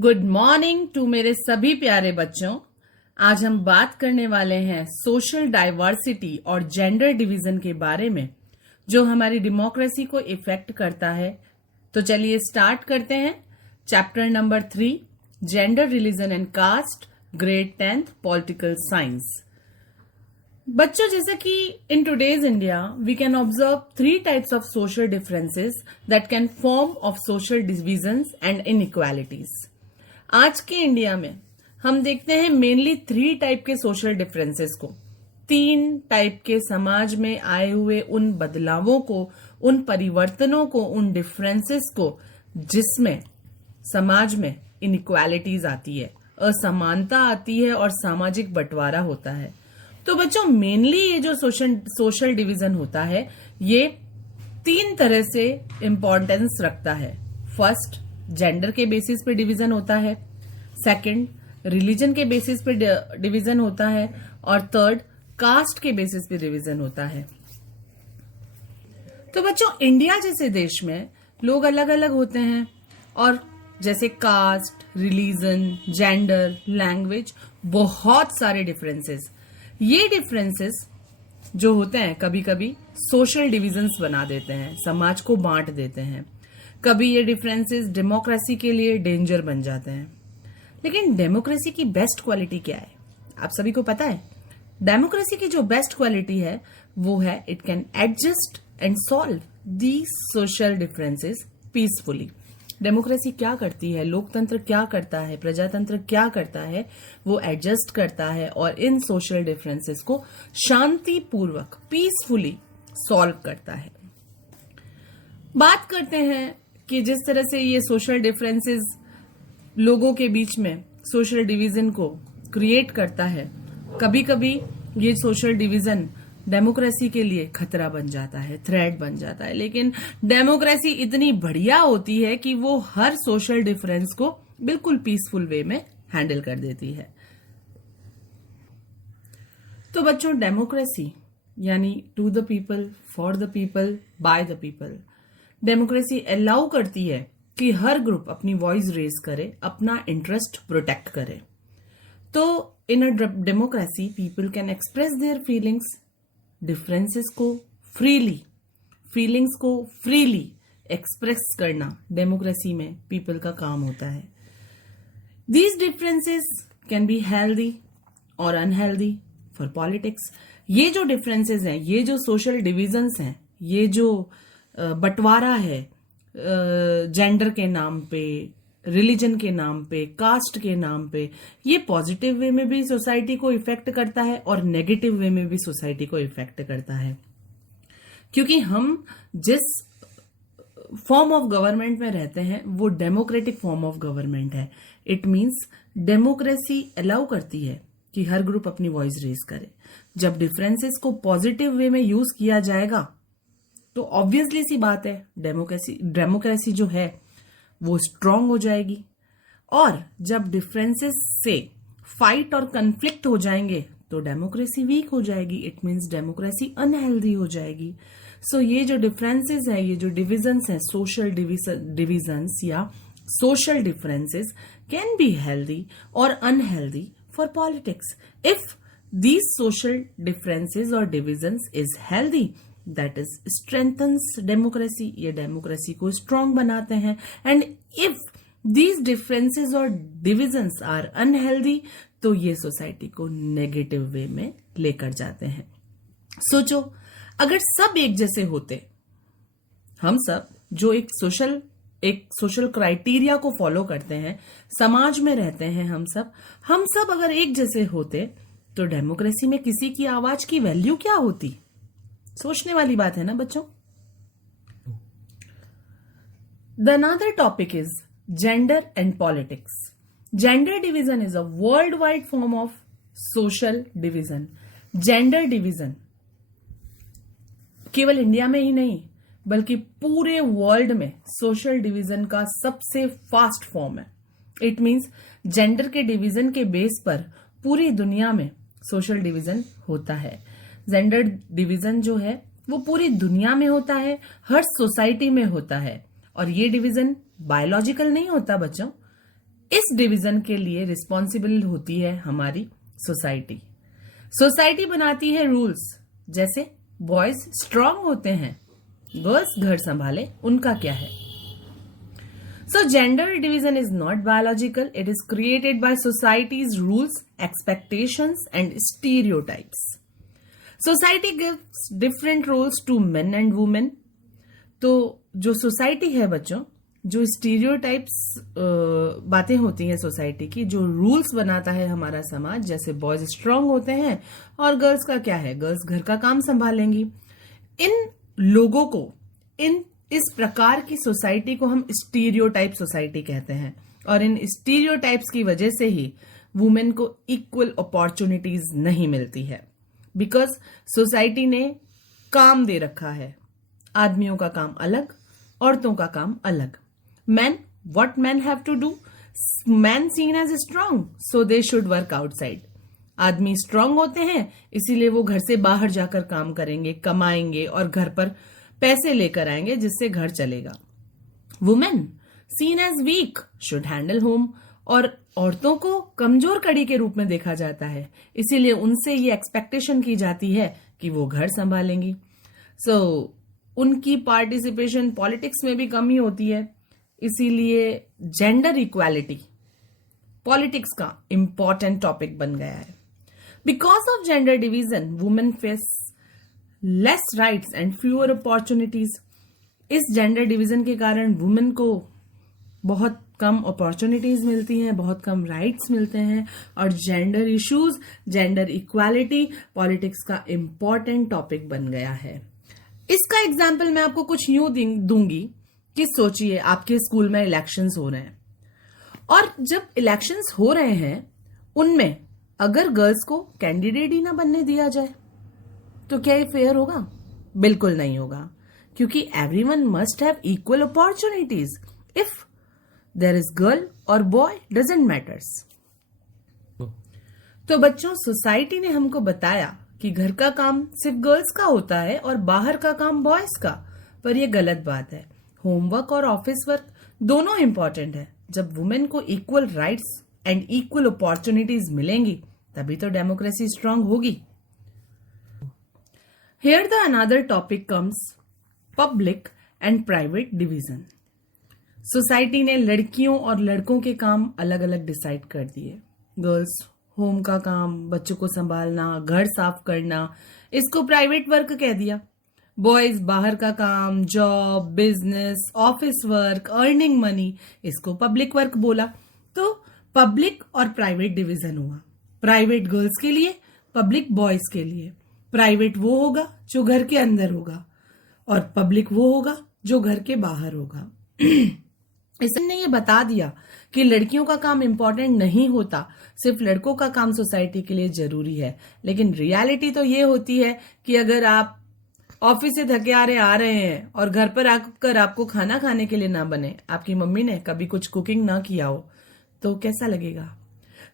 Good morning to मेरे सभी प्यारे बच्चों। आज हम बात करने वाले हैं सोशल डाइवर्सिटी और जेंडर डिवीजन के बारे में, जो हमारी डेमोक्रेसी को इफेक्ट करता है। तो चलिए स्टार्ट करते हैं। Chapter number 3, gender, religion and caste, grade 10th political science. बच्चों, जैसा कि इन today's India we can observe 3 types of social differences that can form of social divisions and inequalities. आज के इंडिया में हम देखते हैं मेनली 3 टाइप के सोशल डिफरेंसेस को, 3 टाइप के समाज में आए हुए उन बदलावों को, उन परिवर्तनों को, उन डिफरेंसेस को जिसमें समाज में इनइक्वालिटीज आती है, असमानता आती है और सामाजिक बंटवारा होता है। तो बच्चों, मेनली ये जो सोशल डिवीजन होता है ये 3 तरह से इंपॉर्टेंस रखता है। फर्स्ट, जेंडर के बेसिस पे डिवीजन होता है। सेकंड, रिलीजन के बेसिस पे डिवीजन होता है। और थर्ड, कास्ट के बेसिस पे डिवीजन होता है। तो बच्चों, इंडिया जैसे देश में लोग अलग अलग होते हैं और जैसे कास्ट, रिलीजन, जेंडर, लैंग्वेज, बहुत सारे डिफरेंसेस। ये डिफरेंसेस जो होते हैं कभी कभी सोशल डिविजन्स बना देते हैं, समाज को बांट देते हैं। कभी ये डिफरेंसेस डेमोक्रेसी के लिए डेंजर बन जाते हैं। लेकिन डेमोक्रेसी की बेस्ट क्वालिटी क्या है, आप सभी को पता है? डेमोक्रेसी की जो बेस्ट क्वालिटी है वो है it can adjust and solve these social differences peacefully. Democracy क्या करती है, लोकतंत्र क्या करता है, प्रजातंत्र क्या करता है, वो एडजस्ट करता है और इन सोशल डिफरेंसेस को शांतिपूर्वक, पीसफुली सॉल्व करता है। बात करते हैं कि जिस तरह से ये सोशल डिफरेंसेस लोगों के बीच में सोशल डिवीजन को क्रिएट करता है, कभी कभी ये सोशल डिवीजन डेमोक्रेसी के लिए खतरा बन जाता है, थ्रेट बन जाता है। लेकिन डेमोक्रेसी इतनी बढ़िया होती है कि वो हर सोशल डिफरेंस को बिल्कुल पीसफुल वे में हैंडल कर देती है। तो बच्चों, डेमोक्रेसी यानी to the people, for the people, by the people. Democracy allow करती है कि हर ग्रुप अपनी वॉइस रेज करे, अपना इंटरेस्ट प्रोटेक्ट करे। तो in a democracy people can express their feelings, differences को फीलिंग्स को फ्रीली एक्सप्रेस करना डेमोक्रेसी में पीपल का काम होता है। These differences can be healthy और अनहेल्दी फॉर पॉलिटिक्स। ये जो डिफरेंसेस हैं, ये जो सोशल डिविजन्स हैं, ये जो बंटवारा है जेंडर के नाम पे, रिलीजन के नाम पे, कास्ट के नाम पे, ये पॉजिटिव वे में भी सोसाइटी को इफेक्ट करता है और नेगेटिव वे में भी सोसाइटी को इफेक्ट करता है। क्योंकि हम जिस फॉर्म ऑफ गवर्नमेंट में रहते हैं वो डेमोक्रेटिक फॉर्म ऑफ गवर्नमेंट है। इट मींस डेमोक्रेसी अलाउ करती है कि हर ग्रुप अपनी वॉइस रेज करे। जब डिफरेंसेस को पॉजिटिव वे में यूज किया जाएगा तो ऑब्वियसली सी बात है डेमोक्रेसी जो है वो स्ट्रांग हो जाएगी। और जब डिफरेंसेस से फाइट और कन्फ्लिक्ट हो जाएंगे तो डेमोक्रेसी वीक हो जाएगी। इट मींस डेमोक्रेसी अनहेल्दी हो जाएगी। सो ये जो डिफरेंसेस है, ये जो डिविजन्स है, सोशल डिविजन्स या social differences can be healthy और unhealthy for politics. If these social differences or divisions is healthy, that is strengthens democracy, ये democracy को strong बनाते हैं। and if these differences or divisions are unhealthy, तो ये society को negative way में लेकर जाते हैं। सोचो, अगर सब एक जैसे होते, हम सब जो एक सोशल क्राइटेरिया को फॉलो करते हैं, समाज में रहते हैं, हम सब अगर एक जैसे होते तो डेमोक्रेसी में किसी की आवाज की वैल्यू क्या होती? सोचने वाली बात है ना बच्चों। The another topic is gender and politics. Gender division is a world wide form of social division. Gender division केवल इंडिया में ही नहीं बल्कि पूरे वर्ल्ड में सोशल डिवीजन का सबसे फास्ट फॉर्म है। इट मींस जेंडर के डिवीजन के बेस पर पूरी दुनिया में सोशल डिवीजन होता है। जेंडर डिवीजन जो है वो पूरी दुनिया में होता है, हर सोसाइटी में होता है। और ये डिवीजन बायोलॉजिकल नहीं होता बच्चों, इस डिवीजन के लिए रिस्पॉन्सिबल होती है हमारी सोसाइटी। सोसाइटी बनाती है रूल्स, जैसे बॉयज स्ट्रांग होते हैं, गर्ल्स घर संभाले, उनका क्या है। So gender division is not biological, it is created by society's rules, expectations and stereotypes. Society gives different roles to men and women. तो जो सोसाइटी है बच्चों, जो स्टीरियोटाइप्स बातें होती हैं सोसाइटी की, जो रूल्स बनाता है हमारा समाज, जैसे बॉयज स्ट्रांग होते हैं और गर्ल्स का क्या है, गर्ल्स घर का काम संभालेंगी। इन लोगों को, इस प्रकार की सोसाइटी को हम स्टीरियोटाइप सोसाइटी कहते हैं, और इन स्टीरियोटाइप्स की वजह से ही वुमेन को इक्वल अपॉर्चुनिटीज नहीं मिलती है, बिकॉज सोसाइटी ने काम दे रखा है, आदमियों का काम अलग, औरतों का काम अलग। Man, what man have to do, man seen as strong so they should work outside. आदमी स्ट्रांग होते हैं इसीलिए वो घर से बाहर जाकर काम करेंगे, कमाएंगे और घर पर पैसे लेकर आएंगे जिससे घर चलेगा। Women seen as weak should handle home, और औरतों को कमजोर कड़ी के रूप में देखा जाता है, इसीलिए उनसे ये एक्सपेक्टेशन की जाती है कि वो घर संभालेंगी। सो उनकी पार्टिसिपेशन पॉलिटिक्स में भी कमी होती है, इसीलिए जेंडर इक्वालिटी पॉलिटिक्स का इंपॉर्टेंट टॉपिक बन गया है। Because of gender division women face less rights and fewer opportunities. इस जेंडर डिवीजन के कारण वुमेन को बहुत कम अपॉर्चुनिटीज मिलती हैं, बहुत कम राइट्स मिलते हैं, और gender issues, gender equality politics का इंपॉर्टेंट टॉपिक बन गया है। इसका एग्जाम्पल मैं आपको कुछ यूं दूंगी कि सोचिए आपके स्कूल में इलेक्शंस हो रहे हैं, और जब इलेक्शंस हो रहे हैं उनमें अगर गर्ल्स को कैंडिडेट ही ना बनने दिया जाए तो क्या ये फेयर होगा? बिल्कुल नहीं होगा, क्योंकि everyone must have equal opportunities. If there is girl और बॉय डजंट मैटर्स। तो बच्चों, सोसाइटी ने हमको बताया कि घर का काम सिर्फ गर्ल्स का होता है और बाहर का काम बॉयज का, पर यह गलत बात है। होमवर्क और ऑफिस वर्क दोनों इंपॉर्टेंट है। जब वुमेन को equal rights and equal opportunities मिलेंगी तभी तो डेमोक्रेसी स्ट्रांग होगी। Here the another topic comes public and private division. Society ने लड़कियों और लड़कों के काम अलग अलग डिसाइड कर दिए। गर्ल्स होम का काम, बच्चों को संभालना, घर साफ करना, इसको प्राइवेट वर्क कह दिया। बॉयज बाहर का काम, job, business, office work, earning money, इसको पब्लिक वर्क बोला। तो पब्लिक और प्राइवेट डिवीजन हुआ। प्राइवेट गर्ल्स के लिए, पब्लिक बॉयज के लिए। प्राइवेट वो होगा जो घर के अंदर होगा और पब्लिक वो होगा जो घर के बाहर होगा। इसने ये बता दिया कि लड़कियों का काम इंपॉर्टेंट नहीं होता, सिर्फ लड़कों का काम सोसाइटी के लिए जरूरी है। लेकिन रियलिटी तो ये होती है कि अगर आप ऑफिस से थके आ रहे हैं और घर पर आकर आपको खाना खाने के लिए ना बने, आपकी मम्मी ने कभी कुछ कुकिंग ना किया हो, तो कैसा लगेगा?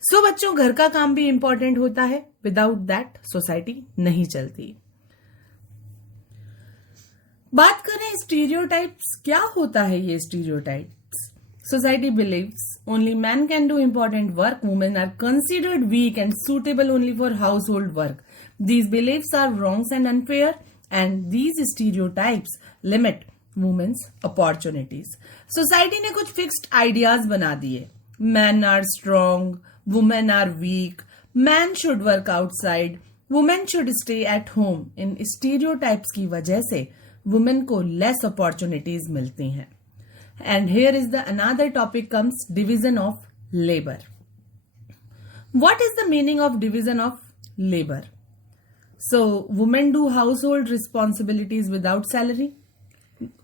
सो बच्चों, घर का काम भी इंपॉर्टेंट होता है, विदाउट दैट सोसाइटी नहीं चलती। बात करें स्टीरियोटाइप्स, क्या होता है ये stereotypes? Society believes only man can do important work, women are considered weak and suitable only for household work. These believes are wrongs and unfair and these stereotypes limit women's opportunities. सोसाइटी ने कुछ fixed ideas बना दिए। Man are strong, women are weak, man should work outside, women should stay at home। In stereotypes की वजह से women को less opportunities मिलती हैं। And here is the another topic comes division of labor. What is the meaning of division of labor? So women do household responsibilities without salary.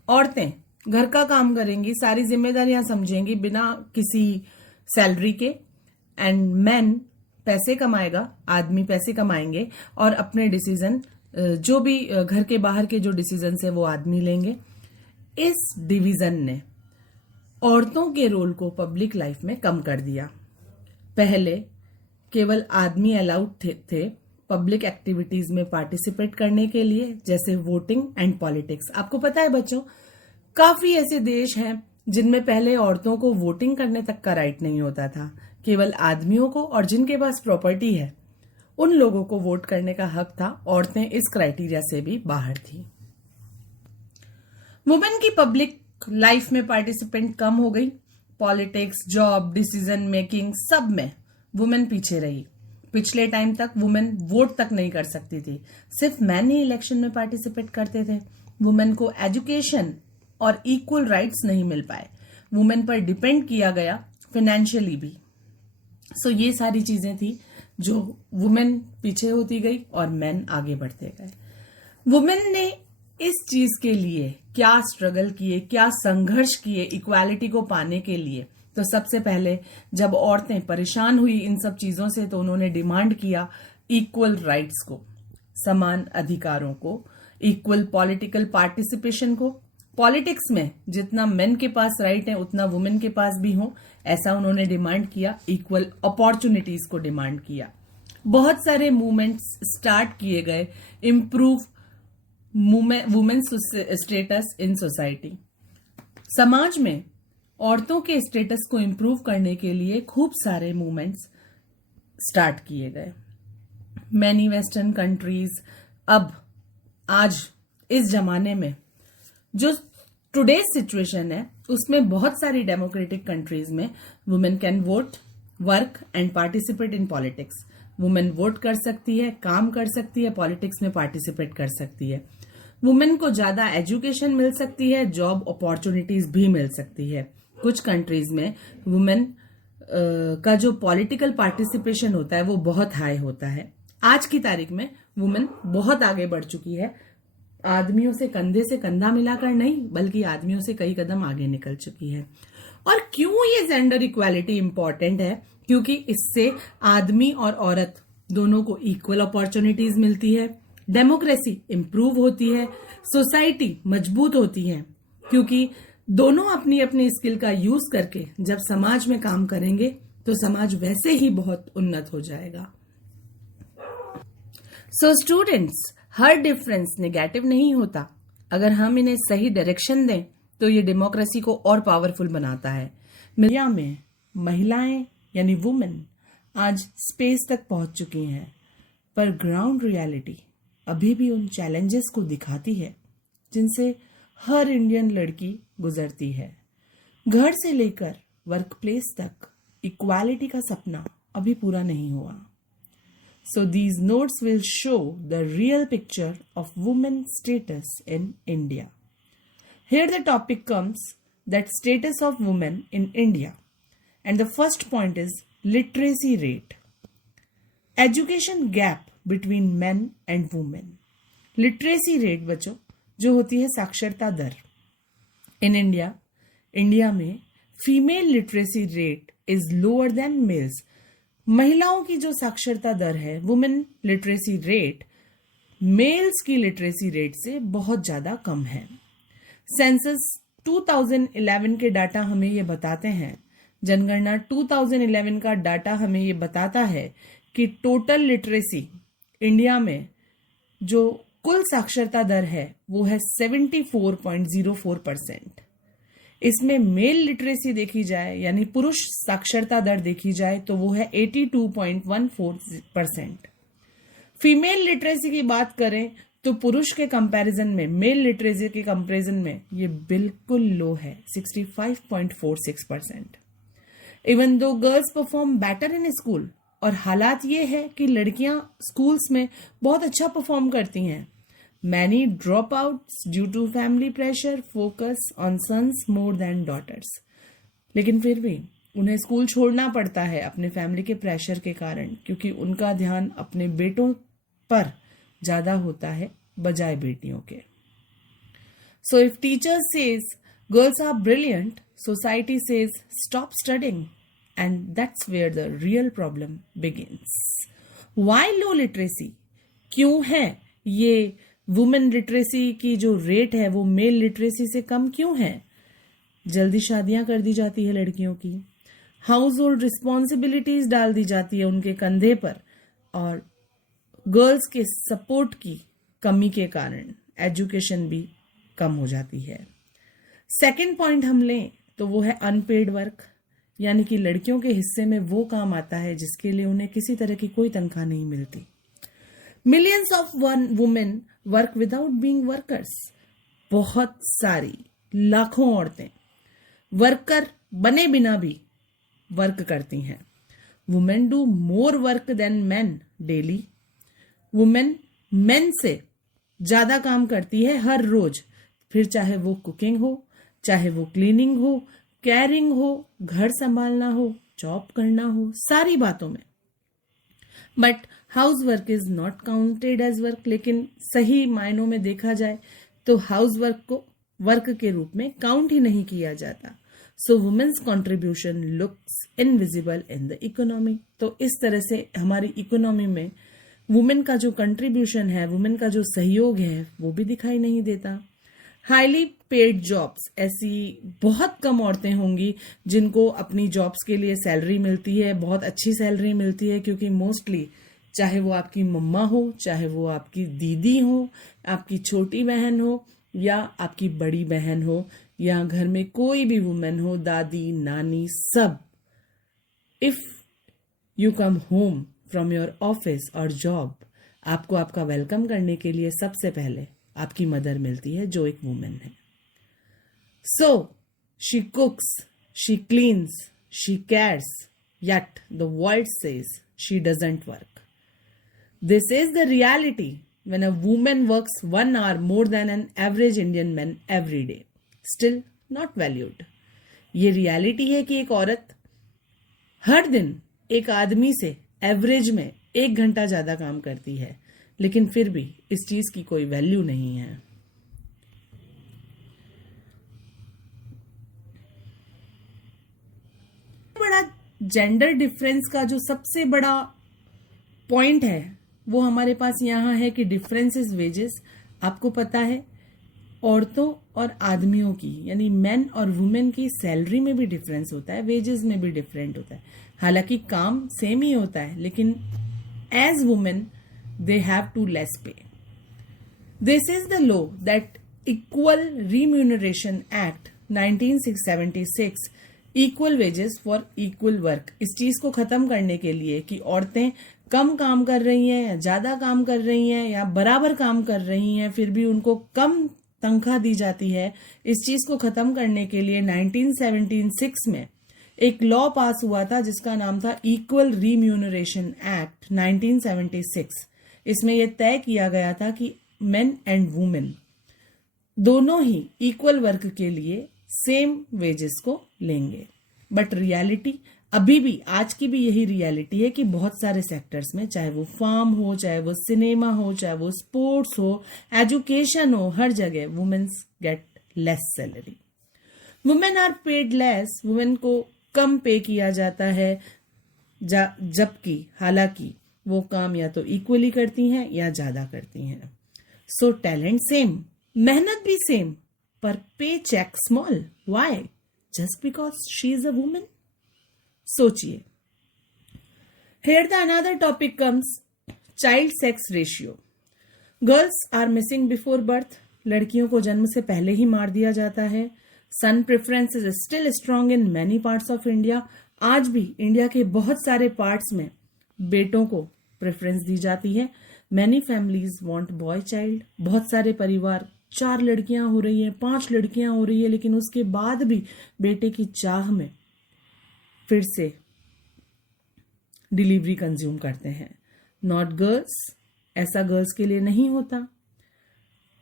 औरतें घर का काम करेंगी, सारी जिम्मेदारियां समझेंगी बिना किसी सैलरी के, एंड मैन पैसे कमाएगा, आदमी पैसे कमाएंगे और अपने डिसीजन, जो भी घर के बाहर के जो डिसीजन है वो आदमी लेंगे। इस डिवीजन ने औरतों के रोल को पब्लिक लाइफ में कम कर दिया। पहले केवल आदमी अलाउड थे पब्लिक एक्टिविटीज में पार्टिसिपेट करने के लिए, जैसे वोटिंग एंड पॉलिटिक्स। आपको पता है बच्चों, काफी ऐसे देश हैं जिनमें पहले औरतों को वोटिंग करने तक का राइट नहीं होता था, केवल आदमियों को और जिनके पास प्रॉपर्टी है उन लोगों को वोट करने का हक था, औरतें इस क्राइटेरिया से भी बाहर थी। वुमेन की पब्लिक लाइफ में पार्टिसिपेंट कम हो गई। पॉलिटिक्स, जॉब, डिसीजन मेकिंग सब में वुमेन पीछे रही। पिछले टाइम तक वुमेन वोट तक नहीं कर सकती थी, सिर्फ मैन ही इलेक्शन में पार्टिसिपेट करते थे। वुमेन को एजुकेशन और इक्वल राइट्स नहीं मिल पाए। वुमेन पर डिपेंड किया गया फाइनेंशियली भी। सो ये सारी चीजें थी जो वुमेन पीछे होती गई और मैन आगे बढ़ते गए। वुमेन ने इस चीज के लिए क्या स्ट्रगल किए, क्या संघर्ष किए इक्वालिटी को पाने के लिए। तो सबसे पहले जब औरतें परेशान हुई इन सब चीजों से, तो उन्होंने डिमांड किया इक्वल राइट्स को, समान अधिकारों को, इक्वल पॉलिटिकल पार्टिसिपेशन को। पॉलिटिक्स में जितना मेन के पास राइट है उतना वुमेन के पास भी हो, ऐसा उन्होंने डिमांड किया। इक्वल अपॉर्चुनिटीज को डिमांड किया। बहुत सारे मूवमेंट्स स्टार्ट किए गए, improve women's status in society. समाज में औरतों के स्टेटस को इम्प्रूव करने के लिए खूब सारे मूवमेंट्स स्टार्ट किए गए। मैनी वेस्टर्न कंट्रीज अब आज इस जमाने में जो टुडेज सिचुएशन है उसमें बहुत सारी डेमोक्रेटिक कंट्रीज में women can vote, work and participate in politics. Women vote कर सकती है, काम कर सकती है, पॉलिटिक्स में पार्टिसिपेट कर सकती है। वुमेन को ज्यादा एजुकेशन मिल सकती है, जॉब अपॉर्चुनिटीज भी मिल सकती है। कुछ कंट्रीज में वुमेन का जो पॉलिटिकल पार्टिसिपेशन होता है वो बहुत हाई होता है। आज की तारीख में वुमेन बहुत आगे बढ़ चुकी है, आदमियों से कंधा मिलाकर नहीं बल्कि आदमियों से कई कदम आगे निकल चुकी है। और क्यों ये जेंडर इक्वालिटी इंपॉर्टेंट है? क्योंकि इससे आदमी और औरत दोनों को इक्वल अपॉर्चुनिटीज मिलती है, डेमोक्रेसी इंप्रूव होती है, सोसाइटी मजबूत होती है। क्योंकि दोनों अपनी अपनी स्किल का यूज करके जब समाज में काम करेंगे तो समाज वैसे ही बहुत उन्नत हो जाएगा। सो स्टूडेंट्स, हर डिफरेंस नेगेटिव नहीं होता। अगर हम इन्हें सही डायरेक्शन दें तो ये डेमोक्रेसी को और पावरफुल बनाता है। इंडिया में महिलाएं यानी वुमेन आज स्पेस तक पहुंच चुकी हैं, पर ग्राउंड रियलिटी अभी भी उन चैलेंजेस को दिखाती है जिनसे हर इंडियन लड़की गुजरती है। घर से लेकर वर्क प्लेस तक इक्वालिटी का सपना अभी पूरा नहीं हुआ। So these notes will show the real picture of women's status in India. Here the topic comes that status of women in India. And the first point is literacy rate. Education gap between men and women. Literacy rate बच्चों जो होती है साक्षरता दर। In India, India में female literacy rate is lower than males. महिलाओं की जो साक्षरता दर है, वुमेन लिटरेसी रेट, मेल्स की लिटरेसी रेट से बहुत ज्यादा कम है। सेंसस 2011 के डाटा हमें ये बताते हैं, जनगणना 2011 का डाटा हमें ये बताता है कि टोटल लिटरेसी इंडिया में जो कुल साक्षरता दर है वो है 74.04%। इसमें मेल लिटरेसी देखी जाए यानी पुरुष साक्षरता दर देखी जाए तो वो है 82.14%। फीमेल लिटरेसी की बात करें तो पुरुष के कंपैरिजन में, मेल लिटरेसी के कंपैरिजन में ये बिल्कुल लो है, 65.46%। Even though girls perform better in school, और हालात ये है कि लड़कियां स्कूल्स में बहुत अच्छा परफॉर्म करती हैं। Many dropouts due to family pressure focus on sons more than daughters. लेकिन फिर भी उन्हें स्कूल छोड़ना पड़ता है अपने फैमिली के प्रेशर के कारण, क्योंकि उनका ध्यान अपने बेटों पर ज्यादा होता है बजाय बेटियों के। So if teachers says girls are brilliant, society says stop studying, and that's where the real problem begins. Why low literacy? क्यों है ये वुमेन लिटरेसी की जो रेट है वो मेल लिटरेसी से कम क्यों है? जल्दी शादियां कर दी जाती है लड़कियों की, हाउस होल्ड रिस्पॉन्सिबिलिटीज डाल दी जाती है उनके कंधे पर, और गर्ल्स के सपोर्ट की कमी के कारण एजुकेशन भी कम हो जाती है। सेकंड पॉइंट हम लें तो तो वो है अनपेड वर्क, यानी कि लड़कियों के हिस्से में वो काम आता है जिसके लिए उन्हें किसी तरह की कोई तनख्वाह नहीं मिलती। Millions of women work without being workers, बहुत सारी लाखों औरतें वर्कर बने बिना भी वर्क करती हैं। Women do more work than man daily, women men से ज्यादा काम करती है हर रोज, फिर चाहे वो कुकिंग हो, चाहे वो क्लीनिंग हो, केयरिंग हो, घर संभालना हो, जॉब करना हो, सारी बातों में। But house work is not counted as work, लेकिन सही मायनों में देखा जाए तो हाउस वर्क को वर्क के रूप में काउंट ही नहीं किया जाता। So women's contribution looks invisible in the economy. तो इस तरह से हमारी इकोनॉमी में वुमेन का जो कंट्रीब्यूशन है, वुमेन का जो सहयोग है, वो भी दिखाई नहीं देता। हाईली पेड जॉब्स, ऐसी बहुत कम औरतें होंगी जिनको अपनी जॉब्स के लिए सैलरी मिलती है, बहुत अच्छी सैलरी मिलती है, क्योंकि मोस्टली चाहे वो आपकी मम्मा हो, चाहे वो आपकी दीदी हो, आपकी छोटी बहन हो या आपकी बड़ी बहन हो, या घर में कोई भी वुमेन हो, दादी नानी, सब, if you come home from your office और जॉब, आपको आपका वेलकम करने के लिए सबसे पहले आपकी मदर मिलती है जो एक वुमेन है। So she कुक्स, she cleans, she cares, yet the world says she doesn't work. This is the reality when a woman works 1 hour more than an average Indian man every day. Still not valued. ये reality है कि एक औरत हर दिन एक आदमी से average में 1 घंटा ज्यादा काम करती है, लेकिन फिर भी इस चीज की कोई वैल्यू नहीं है। बड़ा जेंडर डिफरेंस का जो सबसे बड़ा पॉइंट है वो हमारे पास यहाँ है कि डिफरेंस इज वेजेस। आपको पता है औरतों और आदमियों की, यानी मेन और वुमेन की सैलरी में भी डिफरेंस होता है, वेजेस में भी डिफरेंट होता है। हालांकि काम सेम ही होता है, लेकिन as women they have to less pay. This is the law that Equal Remuneration Act 1976, Equal Wages for Equal Work, इस चीज को खत्म करने के लिए कि औरतें कम काम कर रही हैं या ज्यादा काम कर रही हैं या बराबर काम कर रही हैं फिर भी उनको कम तनख्वाह दी जाती है, इस चीज को खत्म करने के लिए 1976 में एक लॉ पास हुआ था जिसका नाम था इक्वल रिम्यूनरेशन एक्ट 1976। इसमें यह तय किया गया था कि मेन एंड वुमेन दोनों ही इक्वल वर्क के लिए सेम वेजेस को लेंगे। बट रियलिटी अभी भी, आज की भी यही रियलिटी है कि बहुत सारे सेक्टर्स में, चाहे वो फार्म हो, चाहे वो सिनेमा हो, चाहे वो स्पोर्ट्स हो, एजुकेशन हो, हर जगह women's get less salary. Women are paid less, women को कम पे किया जाता है, जबकि हालांकि वो काम या तो इक्वली करती हैं या ज्यादा करती हैं। सो टैलेंट सेम, मेहनत भी सेम, पर pay check small. Why? Just because she is a woman. सोचिए। Here the another topic comes child sex ratio. Girls are missing before birth, लड़कियों को जन्म से पहले ही मार दिया जाता है। Son preference is still strong in many parts of India. आज भी इंडिया के बहुत सारे पार्ट्स में बेटों को प्रेफरेंस दी जाती है। Many families want boy child, बहुत सारे परिवार 4 लड़कियां हो रही हैं, 5 लड़कियां हो रही है, लेकिन उसके बाद भी बेटे की चाह में फिर से डिलीवरी कंज्यूम करते हैं। नॉट गर्ल्स, ऐसा गर्ल्स के लिए नहीं होता।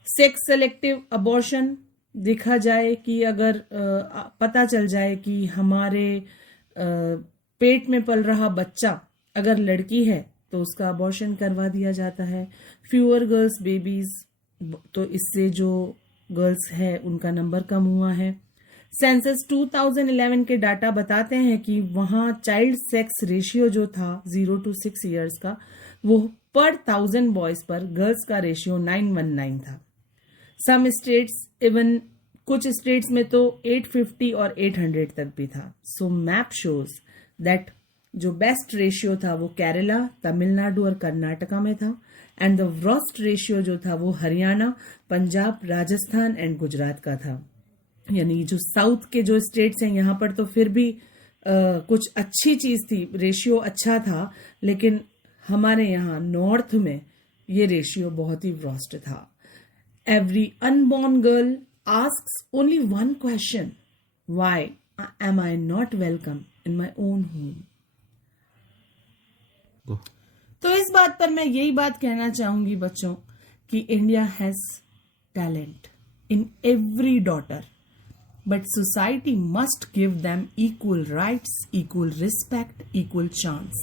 सेक्स सेलेक्टिव अबॉर्शन, देखा जाए कि अगर पता चल जाए कि हमारे पेट में पल रहा बच्चा अगर लड़की है तो उसका अबॉर्शन करवा दिया जाता है। फ्यूअर गर्ल्स बेबीज, तो इससे जो गर्ल्स है उनका नंबर कम हुआ है। सेंसस 2011 के डाटा बताते हैं कि वहां चाइल्ड सेक्स रेशियो जो था 0 to 6 ईयर्स का, वो पर 1000 बॉयज पर गर्ल्स का रेशियो 919 था। सम स्टेट्स, इवन कुछ स्टेट्स में तो 850 और 800 तक भी था। सो मैप शोज दैट जो बेस्ट रेशियो था वो केरला, तमिलनाडु और कर्नाटका में था, एंड द वर्स्ट रेशियो जो था वो हरियाणा, पंजाब, राजस्थान एंड गुजरात का था। यानी जो साउथ के जो स्टेट्स हैं यहाँ पर तो फिर भी कुछ अच्छी चीज थी, रेशियो अच्छा था, लेकिन हमारे यहाँ नॉर्थ में ये रेशियो बहुत ही वर्स्ट था. Every unborn girl asks only one question, why am I not welcome in my own home. तो इस बात पर मैं यही बात कहना चाहूंगी बच्चों कि India has talent in every daughter, but society must give them equal rights, equal respect, equal chance.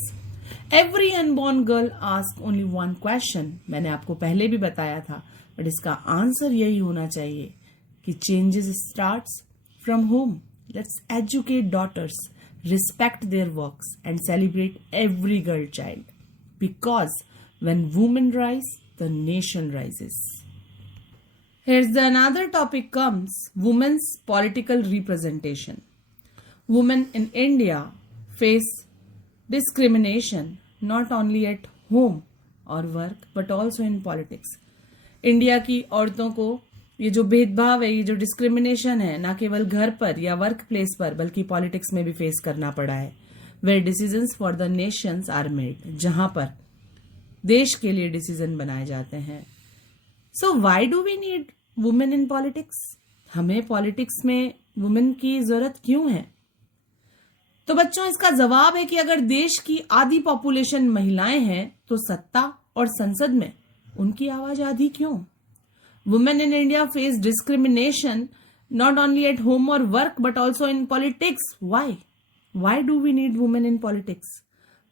Every unborn girl asks only one question. मैंने आपको पहले भी बताया था, but इसका आंसर यही होना चाहिए कि changes starts from home. Let's educate daughters, respect their works and celebrate every girl child. Because when women rise, the nation rises. Here's the another topic comes, women's political representation. Women in India face discrimination not only at home or work but also in politics. India की औरतों को ये जो भेदभाव है, ये जो discrimination है, ना केवल घर पर या वर्क प्लेस पर बल्कि पॉलिटिक्स में भी फेस करना पड़ा है. Where decisions for the nations are made, जहां पर देश के लिए डिसीजन बनाए जाते हैं. So why do we need women in politics? हमें पॉलिटिक्स में वुमेन की जरूरत क्यों है? तो बच्चों इसका जवाब है कि अगर देश की आधी पॉपुलेशन महिलाएं हैं तो सत्ता और संसद में उनकी आवाज आधी क्यों? Women in India face discrimination not only at home और work but also in politics. Why do we need women in politics?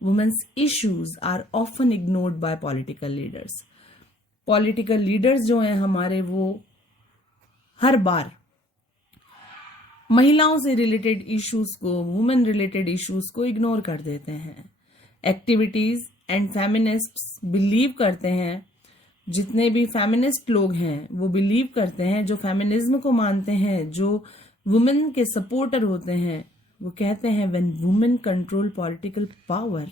Women's issues are often ignored by political leaders. Political leaders जो हैं हमारे, वो हर बार महिलाओं से related issues को, women related issues को ignore कर देते हैं. एक्टिविटीज एंड फेमिनिस्ट्स बिलीव करते हैं, जितने भी फेमिनिस्ट लोग हैं वो बिलीव करते हैं, जो फेमिनिज्म को मानते हैं, जो वुमेन के सपोर्टर होते हैं, वो कहते हैं when women control political power,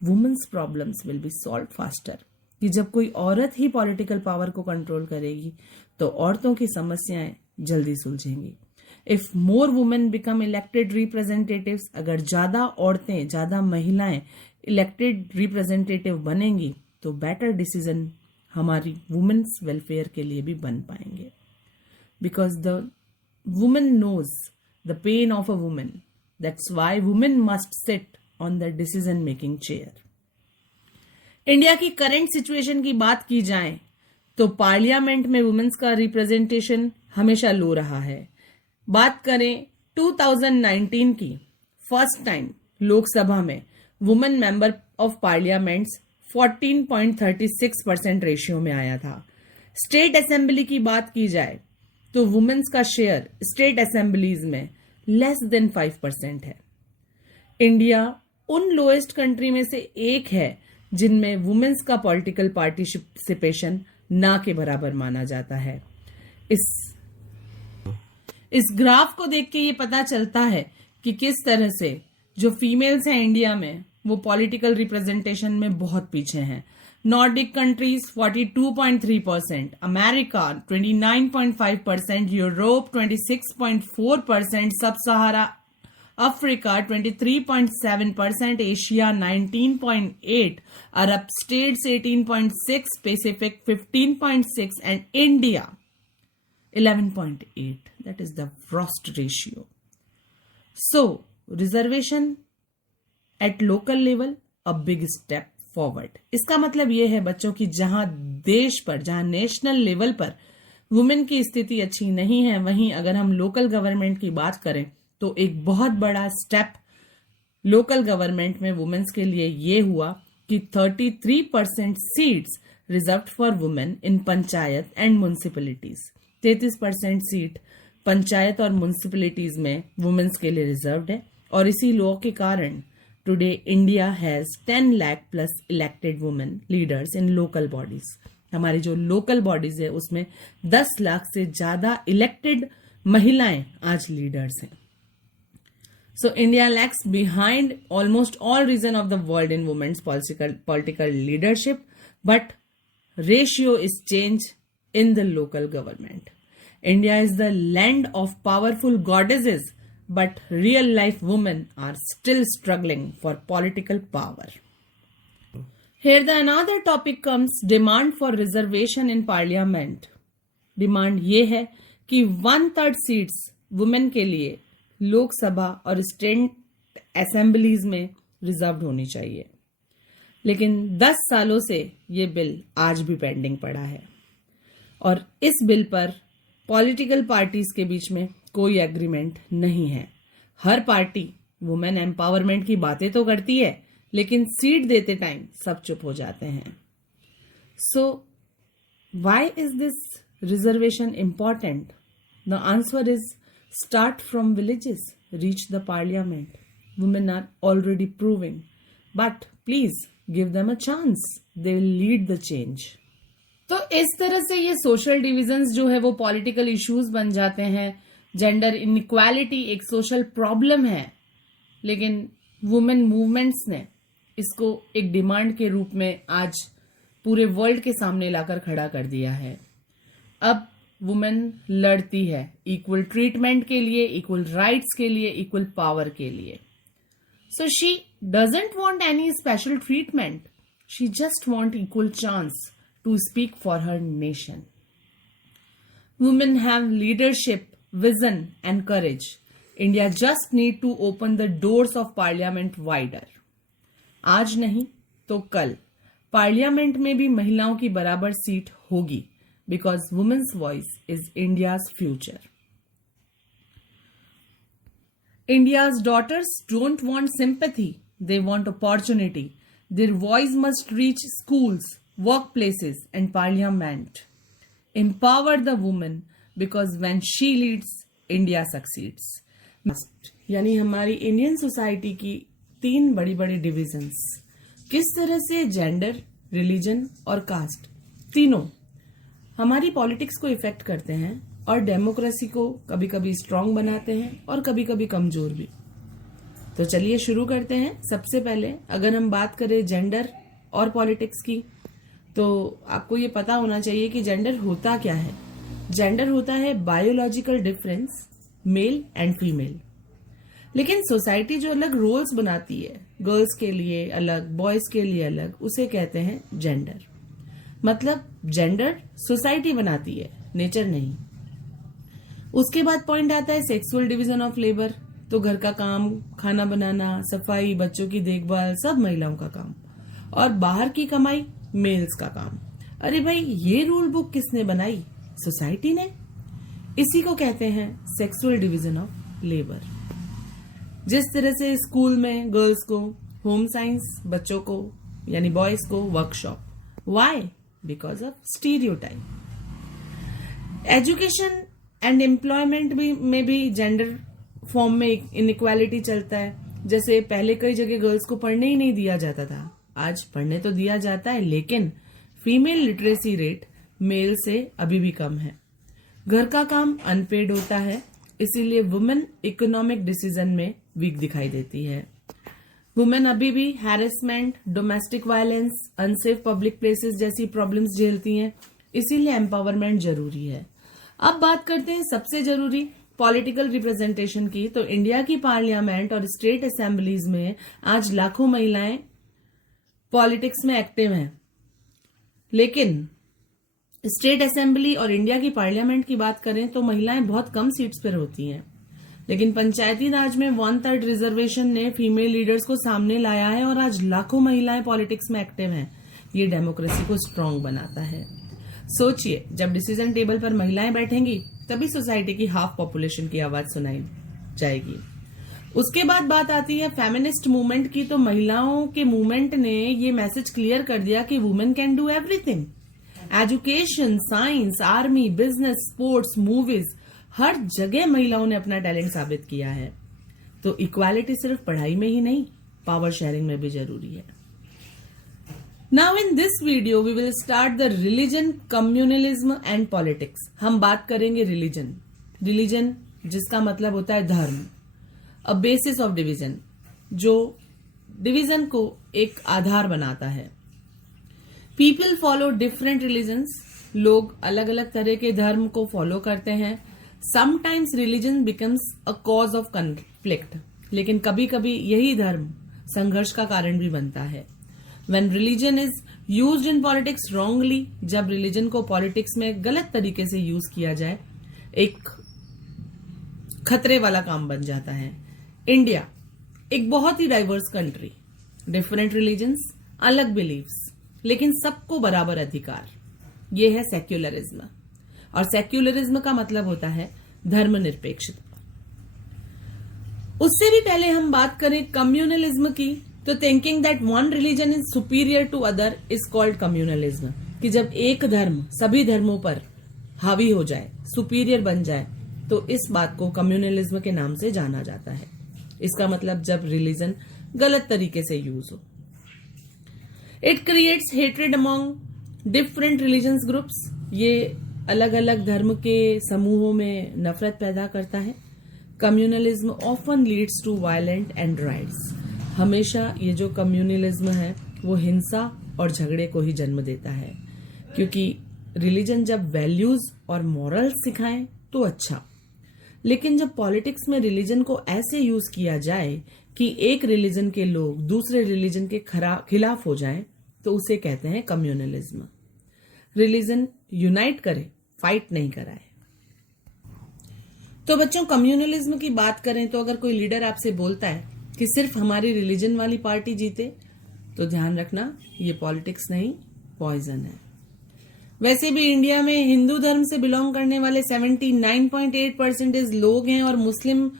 women's problems will be solve faster. कि जब कोई औरत ही पॉलिटिकल पावर को कंट्रोल करेगी तो औरतों की समस्याएं जल्दी सुलझेंगी. If more women become elected representatives, अगर ज्यादा औरतें, ज्यादा महिलाएं इलेक्टेड रिप्रेजेंटेटिव बनेंगी तो बेटर डिसीजन हमारी वुमेन्स वेलफेयर के लिए भी बन पाएंगे. Because the women knows the pain of a woman, that's why women must sit on the decision making chair. India की करंट सिचुएशन की बात की जाए तो पार्लियामेंट में वुमेन्स का रिप्रेजेंटेशन हमेशा लो रहा है. बात करें 2019 की, फर्स्ट टाइम लोकसभा में women member of parliaments 14.36% ratio में आया था. स्टेट असेंबली की बात की जाए तो वुमेन्स का शेयर स्टेट असेंबलीज में लेस देन 5% है. इंडिया उन लोएस्ट कंट्री में से एक है जिनमें वुमेन्स का पॉलिटिकल पार्टिसिपेशन ना के बराबर माना जाता है. इस ग्राफ को देख के ये पता चलता है कि किस तरह से जो फीमेल्स हैं इंडिया में वो पॉलिटिकल रिप्रेजेंटेशन में बहुत पीछे हैं. Nordic countries 42.3%, America 29.5%, Europe 26.4%, sub Sahara Africa 23.7%, Asia 19.8%, Arab States 18.6%, Pacific 15.6% and India 11.8%. That is the worst ratio. So, reservation at local level a big step forward. इसका मतलब ये है बच्चों की जहां देश पर, जहां नेशनल लेवल पर वुमेन की स्थिति अच्छी नहीं है, वहीं अगर हम लोकल गवर्नमेंट की बात करें तो एक बहुत बड़ा स्टेप लोकल गवर्नमेंट में वुमेन्स के लिए ये हुआ कि 33% seats reserved for women in panchayat and municipalities. 33% seat panchayat और म्युनिसिपैलिटीज में वुमेन्स के लिए रिजर्व्ड है. और इसी लॉ के कारण today India has 10 lakh plus elected women leaders in local bodies. हमारी जो लोकल बॉडीज है उसमें 10 लाख से ज्यादा इलेक्टेड महिलाएं आज लीडर्स हैं. So India lags behind almost all regions of the world in women's political leadership, but ratio is changed in the local government. India is the land of powerful goddesses, but real life women are still struggling for political power. Here the another topic comes, demand for reservation in parliament. Demand ये है कि 1/3 seats women के लिए लोकसभा और state assemblies में reserve होनी चाहिए, लेकिन 10 सालों से ये बिल आज भी पेंडिंग पड़ा है और इस बिल पर पॉलिटिकल पार्टीज के बीच में कोई एग्रीमेंट नहीं है. हर पार्टी वुमेन एम्पावरमेंट की बातें तो करती है, लेकिन सीट देते टाइम सब चुप हो जाते हैं. So why is this reservation important? The answer is, start from villages, reach the parliament. Women are already proving, but please give them a chance. They will lead the change. तो इस तरह से ये सोशल डिविजन्स जो है वो political issues बन जाते हैं. जेंडर इनइक्वालिटी एक सोशल प्रॉब्लम है, लेकिन वुमेन मूवमेंट्स ने इसको एक डिमांड के रूप में आज पूरे वर्ल्ड के सामने लाकर खड़ा कर दिया है. अब वुमेन लड़ती है इक्वल ट्रीटमेंट के लिए, इक्वल राइट्स के लिए, इक्वल पावर के लिए. So she doesn't want any special treatment, she just want equal chance to speak for her nation. Women have leadership, vision and courage. India just need to open the doors of parliament wider. आज नहीं तो कल parliament में भी महिलाओं की बराबर seat होगी, because women's voice is India's future. India's daughters don't want sympathy, they want opportunity. Their voice must reach schools, workplaces and parliament. Empower the woman, because when she leads, India succeeds. यानी हमारी Indian society की 3 बड़ी बड़ी divisions किस तरह से gender, religion और cast तीनों हमारी पॉलिटिक्स को इफेक्ट करते हैं और डेमोक्रेसी को कभी कभी स्ट्रांग बनाते हैं और कभी कभी कमजोर भी. तो चलिए शुरू करते हैं. सबसे पहले अगर हम बात करें जेंडर और पॉलिटिक्स की, तो आपको ये पता होना चाहिए कि जेंडर होता क्या है. जेंडर होता है biological difference, male and female. लेकिन सोसाइटी जो अलग रोल्स बनाती है, गर्ल्स के लिए अलग, बॉयज के लिए अलग, उसे कहते हैं जेंडर. मतलब जेंडर सोसाइटी बनाती है, नेचर नहीं. उसके बाद पॉइंट आता है सेक्सुअल डिवीजन ऑफ लेबर. तो घर का काम, खाना बनाना, सफाई, बच्चों की देखभाल सब महिलाओं का काम, और बाहर की कमाई मेल्स का काम. अरे भाई, ये रूल बुक किसने बनाई? सोसाइटी ने. इसी को कहते हैं सेक्सुअल डिवीजन ऑफ लेबर. जिस तरह से स्कूल में गर्ल्स को होम साइंस, बच्चों को यानी बॉयज को workshop. Why? Because of stereotype. Education and employment में भी जेंडर फॉर्म में इनइक्वालिटी चलता है. जैसे पहले कई जगह गर्ल्स को पढ़ने ही नहीं दिया जाता था, आज पढ़ने तो दिया जाता है, लेकिन फीमेल लिटरेसी रेट मेल से अभी भी कम है. घर का काम अनपेड होता है, इसीलिए वुमेन इकोनॉमिक डिसीजन में वीक दिखाई देती है. वुमेन अभी भी harassment, domestic violence, unsafe public places जैसी प्रॉब्लम्स झेलती हैं, इसीलिए एम्पावरमेंट जरूरी है. अब बात करते हैं सबसे जरूरी पॉलिटिकल रिप्रेजेंटेशन की. तो इंडिया की पार्लियामेंट और स्टेट असेंबलीज में आज लाखों महिलाएं पॉलिटिक्स में एक्टिव हैं, लेकिन स्टेट असेंबली और इंडिया की पार्लियामेंट की बात करें तो महिलाएं बहुत कम सीट्स पर होती हैं. लेकिन पंचायती राज में 1/3 रिजर्वेशन ने फीमेल लीडर्स को सामने लाया है और आज लाखों महिलाएं पॉलिटिक्स में एक्टिव हैं. ये डेमोक्रेसी को स्ट्रांग बनाता है. सोचिए, जब डिसीजन टेबल पर महिलाएं बैठेंगी तभी सोसाइटी की हाफ पॉपुलेशन की आवाज सुनाई जाएगी. उसके बाद बात आती है फेमिनिस्ट मूवमेंट की. तो महिलाओं के मूवमेंट ने ये मैसेज क्लियर कर दिया कि women can do everything. Education, science, army, business, sports, movies, हर जगह महिलाओं ने अपना टैलेंट साबित किया है. तो इक्वालिटी सिर्फ पढ़ाई में ही नहीं, पावर शेयरिंग में भी जरूरी है. Now in this video we will start the religion, communalism and politics. हम बात करेंगे रिलीजन. रिलीजन जिसका मतलब होता है धर्म, अ बेसिस ऑफ डिवीजन, जो डिवीजन को एक आधार बनाता है. पीपल फॉलो डिफरेंट रिलीजन्स लोग अलग अलग तरह के धर्म को फॉलो करते हैं. Sometimes religion becomes a cause of conflict, लेकिन कभी कभी यही धर्म संघर्ष का कारण भी बनता है. When religion is used in politics wrongly, जब रिलीजन को पॉलिटिक्स में गलत तरीके से यूज किया जाए, एक खतरे वाला काम बन जाता है. इंडिया एक बहुत ही डाइवर्स कंट्री, डिफरेंट रिलीजन्स, अलग बिलीव्स, लेकिन सबको बराबर अधिकार. ये है सेक्युलरिज्म. और सेक्युलरिज्म का मतलब होता है धर्मनिरपेक्षता. उससे भी पहले हम बात करें कम्युनलिज्म की, तो thinking that one religion is superior to other is called communalism. कि जब एक धर्म सभी धर्मों पर हावी हो जाए, सुपीरियर बन जाए, तो इस बात को कम्युनलिज्म के नाम से जाना जाता है. इसका मतलब जब रिलीजन गलत तरीके से यूज हो. It creates hatred among different religions groups. ये अलग अलग धर्म के समूहों में नफरत पैदा करता है. Communalism often leads to violent and riots. हमेशा ये जो कम्युनलिज्म है वो हिंसा और झगड़े को ही जन्म देता है, क्योंकि रिलीजन जब वैल्यूज और मॉरल्स सिखाए तो अच्छा, लेकिन जब पॉलिटिक्स में रिलीजन को ऐसे यूज किया जाए कि एक रिलीजन के लोग दूसरे रिलीजन के खिलाफ हो जाएं, तो उसे कहते हैं कम्युनलिज्म. रिलीजन यूनाइट करे, फाइट नहीं कराए. तो बच्चों, कम्युनलिज्म की बात करें तो अगर कोई लीडर आपसे बोलता है कि सिर्फ हमारी रिलीजन वाली पार्टी जीते, तो ध्यान रखना ये पॉलिटिक्स नहीं, पॉइजन है. वैसे भी इंडिया में हिंदू धर्म से बिलोंग करने वाले 79.8% लोग हैं और मुस्लिम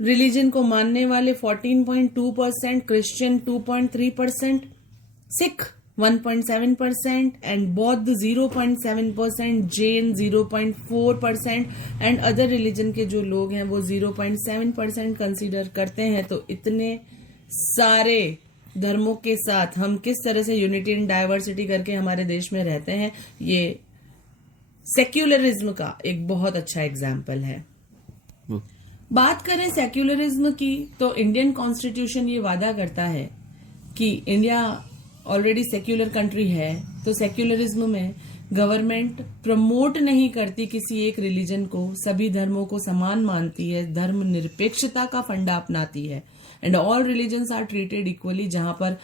रिलीजन को मानने वाले 14.2%, क्रिश्चियन 2.3%, सिख 1.7% एंड बौद्ध 0.7%, जैन 0.4% एंड अदर रिलीजन के जो लोग हैं वो 0.7% कंसीडर करते हैं. तो इतने सारे धर्मों के साथ हम किस तरह से यूनिटी एंड डाइवर्सिटी करके हमारे देश में रहते हैं, ये सेक्युलरिज्म का एक बहुत अच्छा एग्जाम्पल है. बात करें सेक्युलरिज्म की, तो इंडियन कॉन्स्टिट्यूशन ये वादा करता है कि इंडिया ऑलरेडी सेक्युलर कंट्री है, तो सेक्युलरिज्म में गवर्नमेंट प्रमोट नहीं करती किसी एक रिलीजन को, सभी धर्मों को समान मानती है, धर्म निरपेक्षता का फंडा अपनाती है. And all religions are treated equally, जहां पर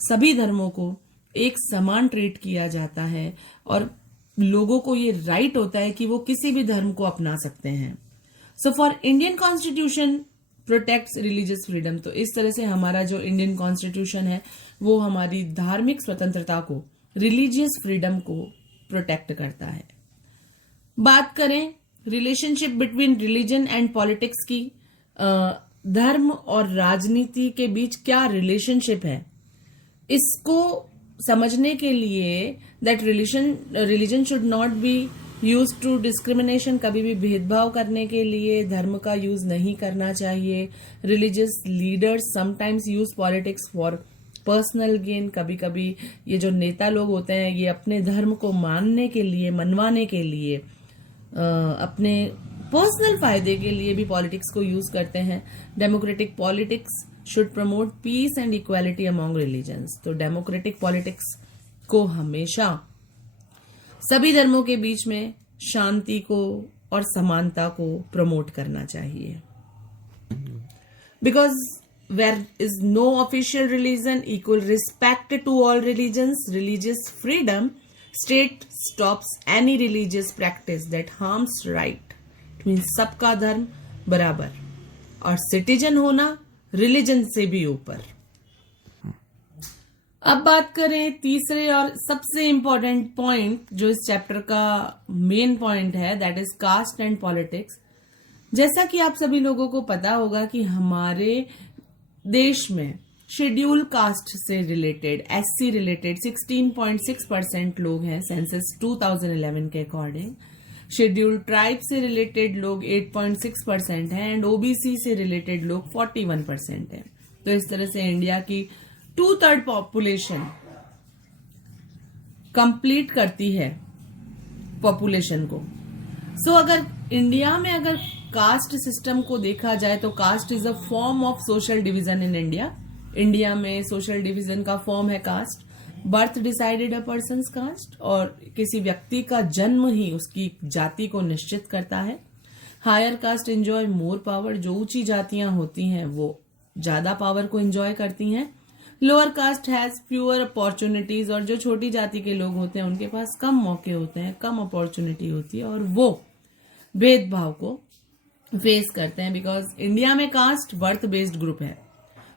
सभी धर्मों को एक समान ट्रीट किया जाता है और लोगों को ये राइट होता है कि वो किसी भी धर्म को अपना सकते हैं. So for Indian constitution protects religious freedom. तो इस तरह से हमारा जो इंडियन कॉन्स्टिट्यूशन है वो हमारी धार्मिक स्वतंत्रता को, रिलीजियस फ्रीडम को प्रोटेक्ट करता है. बात करें relationship between religion and politics की, धर्म और राजनीति के बीच क्या रिलेशनशिप है, इसको समझने के लिए that religion should not be use to discrimination. कभी भी भेदभाव करने के लिए धर्म का यूज नहीं करना चाहिए. Religious leaders sometimes use politics for personal gain. कभी कभी ये जो नेता लोग होते हैं ये अपने धर्म को मानने के लिए, मनवाने के लिए, अपने पर्सनल फायदे के लिए भी पॉलिटिक्स को यूज करते हैं. Democratic politics should promote peace and equality among religions. तो डेमोक्रेटिक पॉलिटिक्स को हमेशा सभी धर्मों के बीच में शांति को और समानता को प्रमोट करना चाहिए. Because where is no official religion, equal respect to all religions, religious freedom, state stops any religious practice that harms right. It means सबका धर्म बराबर और सिटीजन होना रिलीजन से भी ऊपर. अब बात करें तीसरे और सबसे इंपॉर्टेंट पॉइंट जो इस चैप्टर का मेन पॉइंट है, that is caste and politics. जैसा कि आप सभी लोगों को पता होगा कि हमारे देश में शेड्यूल कास्ट से रिलेटेड, एससी रिलेटेड 16.6% लोग हैं सेंसस 2011 के अकॉर्डिंग. शेड्यूल ट्राइब से रिलेटेड लोग 8.6% हैं एंड ओबीसी से रिलेटेड लोग 41% हैं. तो इस तरह से इंडिया की 2/3 पॉपुलेशन कंप्लीट करती है पॉपुलेशन को. सो अगर इंडिया में अगर कास्ट सिस्टम को देखा जाए तो caste is a form of social division in India. India में सोशल डिवीजन का फॉर्म है caste. Birth decided a person's caste, और किसी व्यक्ति का जन्म ही उसकी जाति को निश्चित करता है। Higher caste enjoy more power, जो ऊंची जातियां होती हैं वो ज्यादा पावर को एंजॉय करती हैं। Lower caste has fewer opportunities, और जो छोटी जाति के लोग होते हैं उनके पास कम मौके होते हैं, कम अपॉर्चुनिटी होती है, और वो भेदभाव को फेस करते हैं। बिकॉज इंडिया में कास्ट बर्थ बेस्ड ग्रुप है।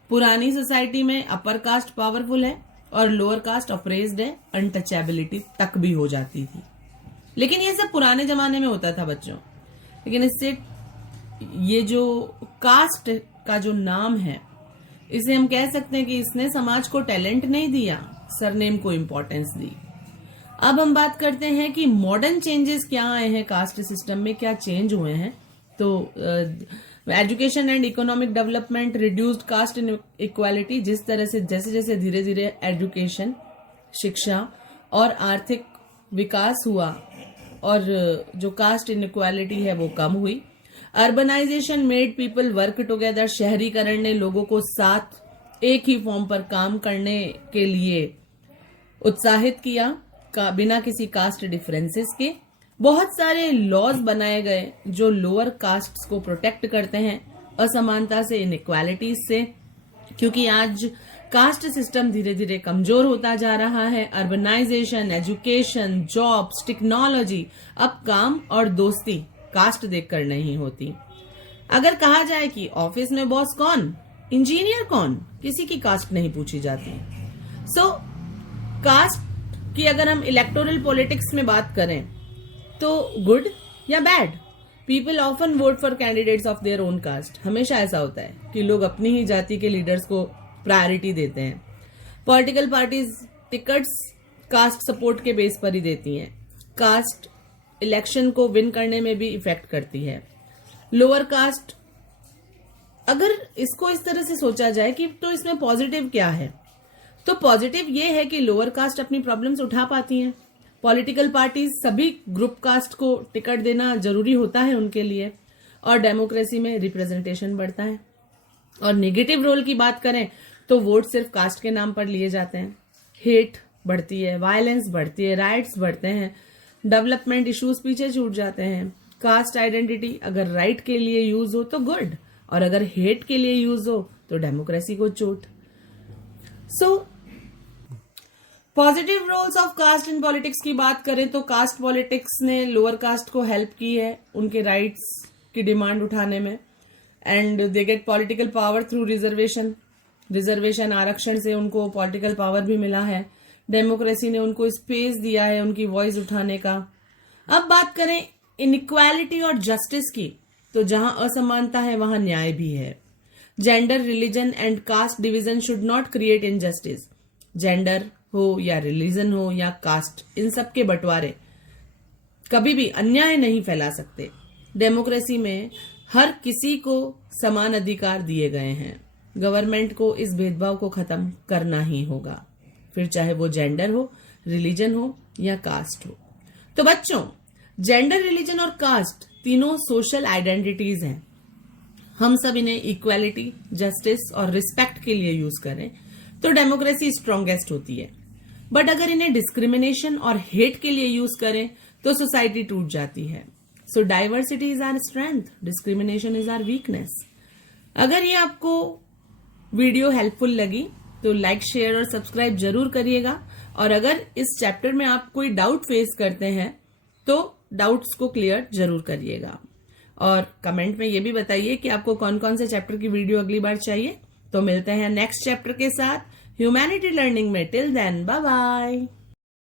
पुरानी सोसाइटी में अपर कास्ट पावरफुल है और लोअर कास्ट अप्रेज्ड है, अनटचेबिलिटी तक भी हो जाती थी। लेकिन ये सब पुराने जमाने में होता था बच्चों। लेकिन इससे ये जो कास्ट का जो नाम है, इसे हम कह सकते हैं कि इसने समाज को टैलेंट नहीं दिया, सरनेम को इंपॉर्टेंस दी। अब हम बात करते हैं कि मॉडर्न चेंजेस क्या आए हैं कास्ट सिस्टम में, क्या चेंज हुए हैं। तो education and economic development, reduced caste equality, जिस तरह से जैसे जैसे धीरे धीरे एजुकेशन, शिक्षा और आर्थिक विकास हुआ और जो कास्ट इनइक्वालिटी है वो कम हुई। Urbanisation made people work together, शहरीकरण ने लोगों को साथ एक ही फॉर्म पर काम करने के लिए उत्साहित किया बिना किसी कास्ट डिफरेंसेस के। बहुत सारे लॉज बनाए गए जो लोअर कास्ट्स को प्रोटेक्ट करते हैं असमानता से, इनइक्वालिटीज से, क्योंकि आज कास्ट सिस्टम धीरे धीरे कमजोर होता जा रहा है। अर्बनाइजेशन, एजुकेशन, जॉब्स, टेक्नोलॉजी, अब काम और दोस्ती कास्ट देखकर नहीं होती। अगर कहा जाए कि ऑफिस में बॉस कौन, इंजीनियर कौन, किसी की कास्ट नहीं पूछी जाती। सो कास्ट की अगर हम इलेक्टोरल पॉलिटिक्स में बात करें तो गुड या bad, people often vote for candidates of their own caste. हमेशा ऐसा होता है कि लोग अपनी ही जाति के लीडर्स को प्रायोरिटी देते हैं। Political parties tickets caste support के बेस पर ही देती हैं। कास्ट इलेक्शन को विन करने में भी इफेक्ट करती है। लोअर कास्ट, अगर इसको इस तरह से सोचा जाए कि तो इसमें पॉजिटिव क्या है, तो पॉजिटिव ये है कि लोअर कास्ट अपनी प्रॉब्लम्स उठा पाती हैं। पॉलिटिकल पार्टीज सभी ग्रुप कास्ट को टिकट देना जरूरी होता है उनके लिए, और डेमोक्रेसी में रिप्रेजेंटेशन बढ़ता है। और नेगेटिव रोल की बात करें तो वोट सिर्फ कास्ट के नाम पर लिए जाते हैं, हेट बढ़ती है, वायलेंस बढ़ती है, राइट्स बढ़ते हैं, डेवलपमेंट इश्यूज पीछे छूट जाते हैं। कास्ट आइडेंटिटी अगर राइट के लिए यूज हो तो गुड, और अगर हेट के लिए यूज हो तो डेमोक्रेसी को चोट। So positive roles of caste in politics की बात करें तो कास्ट पॉलिटिक्स ने लोअर कास्ट को हेल्प की है उनके राइट्स की डिमांड उठाने में, and they get political power through reservation आरक्षण से उनको पॉलिटिकल पावर भी मिला है। डेमोक्रेसी ने उनको स्पेस दिया है उनकी वॉइस उठाने का। अब बात करें इनइक्वालिटी और जस्टिस की, तो जहां असमानता है वहां न्याय भी है। Gender, religion and caste division should not create injustice. Gender हो या रिलीजन हो या कास्ट, इन सब के बंटवारे कभी भी अन्याय नहीं फैला सकते। डेमोक्रेसी में हर किसी को समान अधिकार दिए गए हैं। गवर्नमेंट को इस भेदभाव को खत्म करना ही होगा, फिर चाहे वो जेंडर हो, रिलीजन हो या कास्ट हो। तो बच्चों, जेंडर, रिलीजन और कास्ट तीनों सोशल आइडेंटिटीज हैं। हम सब इन्हें इक्वालिटी, जस्टिस और रिस्पेक्ट के लिए यूज करें तो डेमोक्रेसी स्ट्रॉन्गेस्ट होती है। बट अगर इन्हें डिस्क्रिमिनेशन और हेट के लिए यूज करें तो सोसाइटी टूट जाती है। So diversity is our strength, discrimination is our weakness. अगर ये आपको वीडियो हेल्पफुल लगी तो लाइक, शेयर और सब्सक्राइब जरूर करिएगा। और अगर इस चैप्टर में आप कोई डाउट फेस करते हैं तो डाउट्स को क्लियर जरूर करिएगा। और कमेंट में ये भी बताइए कि आपको कौन कौन से चैप्टर की वीडियो अगली बार चाहिए। तो मिलते हैं नेक्स्ट चैप्टर के साथ ह्यूमैनिटी लर्निंग में। Till then, bye bye.